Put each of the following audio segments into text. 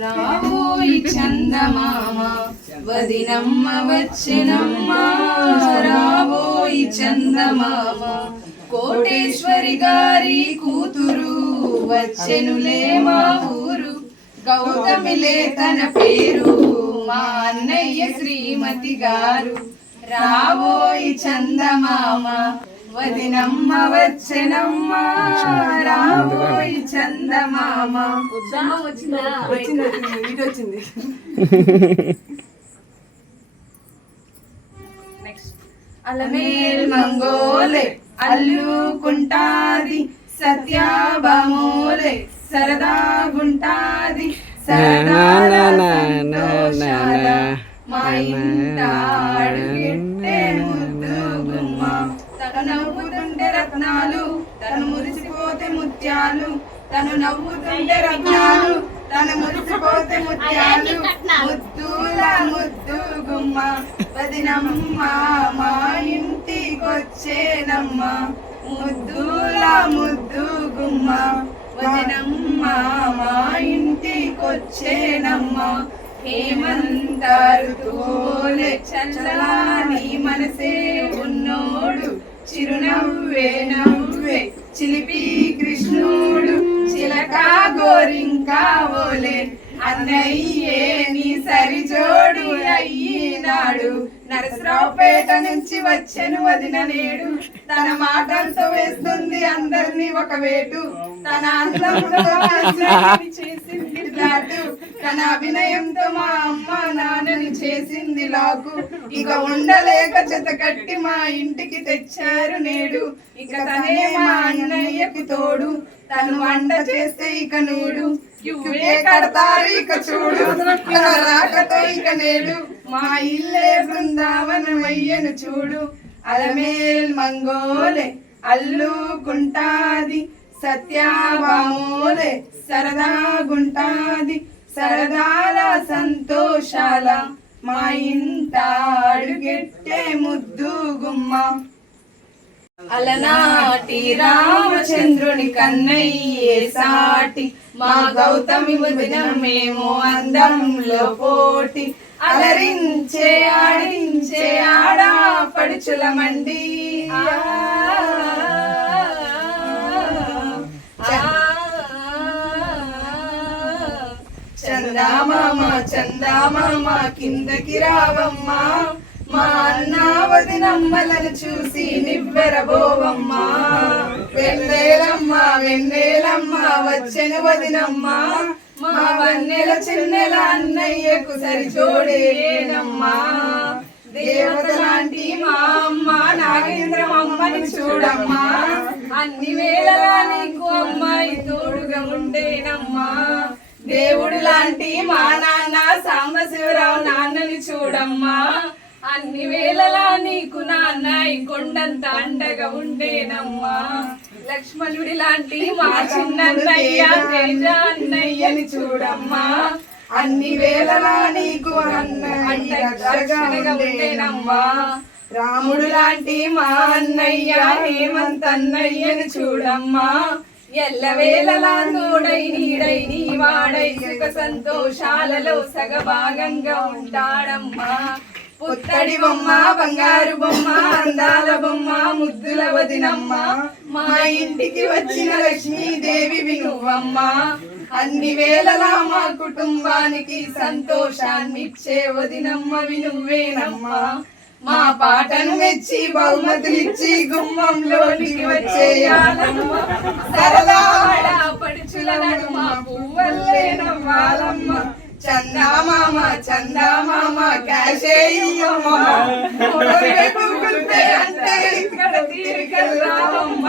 రావోయి చందమామ వదినమ్మ వచ్చినమ్మ. రావోయి చందమామ కోటేశ్వరి గారి కూతురు వచ్చెనులే మా ఊరు. గౌతమిలే తన పేరు మా అన్నయ్య శ్రీమతి గారు. రావోయి చందమామ వదినమ్మ వచ్చెనమ్మ. రావోయి చందమామ. వచ్చింది? వచ్చింది అలమేల్ మంగోలే అల్లుకుంటాది సత్యాభమోలే సరదాగుంటాది సంతోషాల మా ఇంట మురిసిపోతే ముత్యాలు తను నవ్వుతుంటే రత్నాలు తను మురిసిపోతే ముత్యాలు ముద్దుల ముద్దు గుమ్మ వదినమ్మ మా ఇంటికొచ్చేనమ్మ ముద్దుల ముద్దు గుమ్మ వదినమ్మ మా ఇంటికొచ్చేనమ్మ హేమంత ఋతువులే చల్లని మనసే ఉన్నోడు చిరునవ్వే నవ్వే చిలిపి కృష్ణుడు చిలక గోరింకా ఓలే. అన్నయ్యే నీ సరిజోడు అయ్యినాడు నరసరావుపేట నుంచి వచ్చెను వదిన నేడు. తన మాటలతో వేస్తుంది అందరినీ ఒక వేటు. తన అందంతో చేసింది లాటు తన అభినయంతో మా అమ్మ నాన్నని చేసింది లాగు ఇక ఉండలేక చెత కట్టి మా ఇంటికి తెచ్చారు నేడు. ఇక తనే మా అన్నయ్యకు తోడు. తను వంట చేస్తే ఇక నూడు. ఇవే కడతారు ఇక చూడు. రాకతో ఇక నేడు. మా ఇల్లే బృందావనమయ్యను చూడు. అలమేల్ మంగోలే అల్లుకుంటాది సత్యాభామోలే సరదాగుంటాది సరదాల సంతోషాల మా ఇంత అడుగెట్టే ముద్దు. అలనాటి రామచంద్రుని కన్నయ్యే సాటి. మా గౌతమి మేము అందంలో పోటి. అలరించే ఆడించే ఆడా పడుచులమండి చందామామ చందామామ కిందకి రావమ్మా. మా అన్న వదినమ్మలను చూసి నివ్వెరబోవమ్మా. వెన్నేలమ్మా వెన్నేలమ్మా వచ్చెను వదినమ్మా. మా వన్నెల చెన్నెల అన్నయ్యకు సరిచోడేనమ్మా. దేవత లాంటి మా అమ్మ నాగేంద్రం అమ్మని చూడమ్మా. అన్ని వేళలా నీకు అమ్మాయి తోడుగా ఉండేనమ్మా. దేవుడు లాంటి మా నాన్న సాంబశివరావు నాన్నని చూడమ్మా. అన్ని వేళలా నీకు నాన్న కొండంత అండగా ఉండేనమ్మా. లక్ష్మణుడి లాంటి మా చిన్నయ్య తేజ అన్నయ్యని చూడమ్మా. అన్ని వేళలా నీకు ఉండేనమ్మా. రాముడు లాంటి మా అన్నయ్య హేమంత్ అన్నయ్యని చూడమ్మా. ఎల్లవేళలా తోడై నీడై నీ వాడై సుఖ సంతోషాలలో సగభాగంగా ఉంటాడమ్మా. పుత్తడి బొమ్మ బంగారు బొమ్మ అందాల బొమ్మ ముద్దుల వదినమ్మ. మా ఇంటికి వచ్చిన లక్ష్మీదేవి వినువమ్మ. అన్ని వేళలా మా కుటుంబానికి సంతోషాన్ని ఇచ్చే వదినమ్మ వినువేనమ్మా. మా పాటను మెచ్చి బహుమతులిచ్చి గుమ్మంలోనికి వచ్చేయాలమ్మ. సరళ పడుచుల నడుమ పువ్వల్లే చందామామ చందామామ క్యాషే గూగుల్ పే అంటే ఇక్కడ తీరికల్లావమ్మ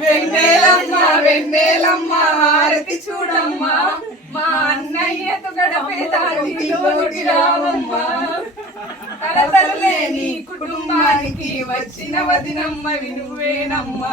వెన్నెలమ్మ వెన్నెలమ్మ హారతి చూడమ్మా. మా అన్నయ్య గడపే దాటిలోకి రావమ్మ. కలతలు లేని కుటుంబానికి వచ్చిన వదినమ్మ వినువేనమ్మా.